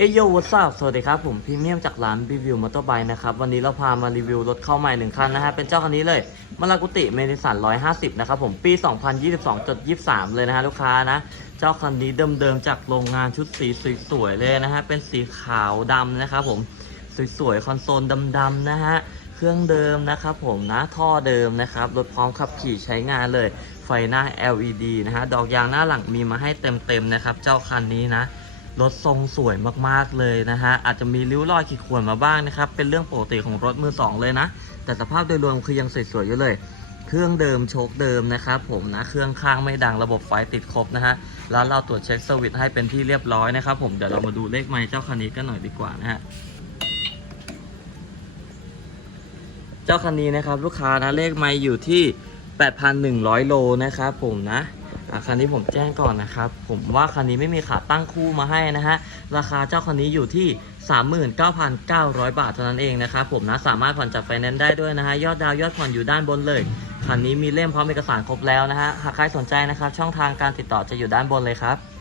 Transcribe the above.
เอโยวัสดุสวัสดีครับ ผมพรีเมียมจากร้านรีวิวมอเตอร์ไบค์นะครับ วันนี้เราพามารีวิวรถเข้าใหม่หนึ่งคันนะฮะ เป็นเจ้าคันนี้เลยมาลากุติเมนิสัน150 นะครับผม ปี 2022.23 เลยนะฮะลูกค้านะ เจ้าคันนี้เดิมๆจากโรงงานชุดสีสวยๆเลยนะฮะ เป็นสีขาวดำนะครับผม สวยๆ คอนโซลดำๆนะฮะ เครื่องเดิมนะครับผมนะ ท่อเดิมนะครับ รถพร้อมขับขี่ใช้งานเลย ไฟหน้า LED นะฮะ ดอกยางหน้าหลังมีมาให้เต็มๆนะครับ เจ้าคันนี้นะ รถทรงสวยมากๆเลยนะฮะ อาจจะมีริ้วรอยขีดข่วนมาบ้างนะครับ เป็นเรื่องปกติของรถมือสองเลยนะ แต่สภาพโดยรวมคือยังสวยๆอยู่เลย เครื่องเดิมโชคเดิมนะครับผมนะ เครื่องข้างไม่ดังระบบไฟติดครบนะฮะ แล้วเราตรวจเช็คสวิตให้เป็นที่เรียบร้อยนะครับผม เดี๋ยวเรามาดูเลขไมล์เจ้าคันนี้กันหน่อยดีกว่านะฮะเจ้าคันนี้นะครับลูกค้านะเลขไมล์อยู่ที่ 8,100 โลนะครับผมนะ อะคันนี้ผมแจ้งก่อนนะครับ ผมว่าคันนี้ไม่มีขาตั้งคู่มาให้นะฮะ ราคาเจ้าคันนี้อยู่ที่ 39,900 บาทเท่านั้นเองนะครับผมนะสามารถผ่อนจัดไฟแนนซ์ได้ด้วยนะฮะ ยอดดาวยอดผ่อนอยู่ด้านบนเลย คันนี้มีเล่มพร้อมเอกสารครบแล้วนะฮะ หากใครสนใจนะครับ ช่องทางการติดต่อจะอยู่ด้านบนเลยครับ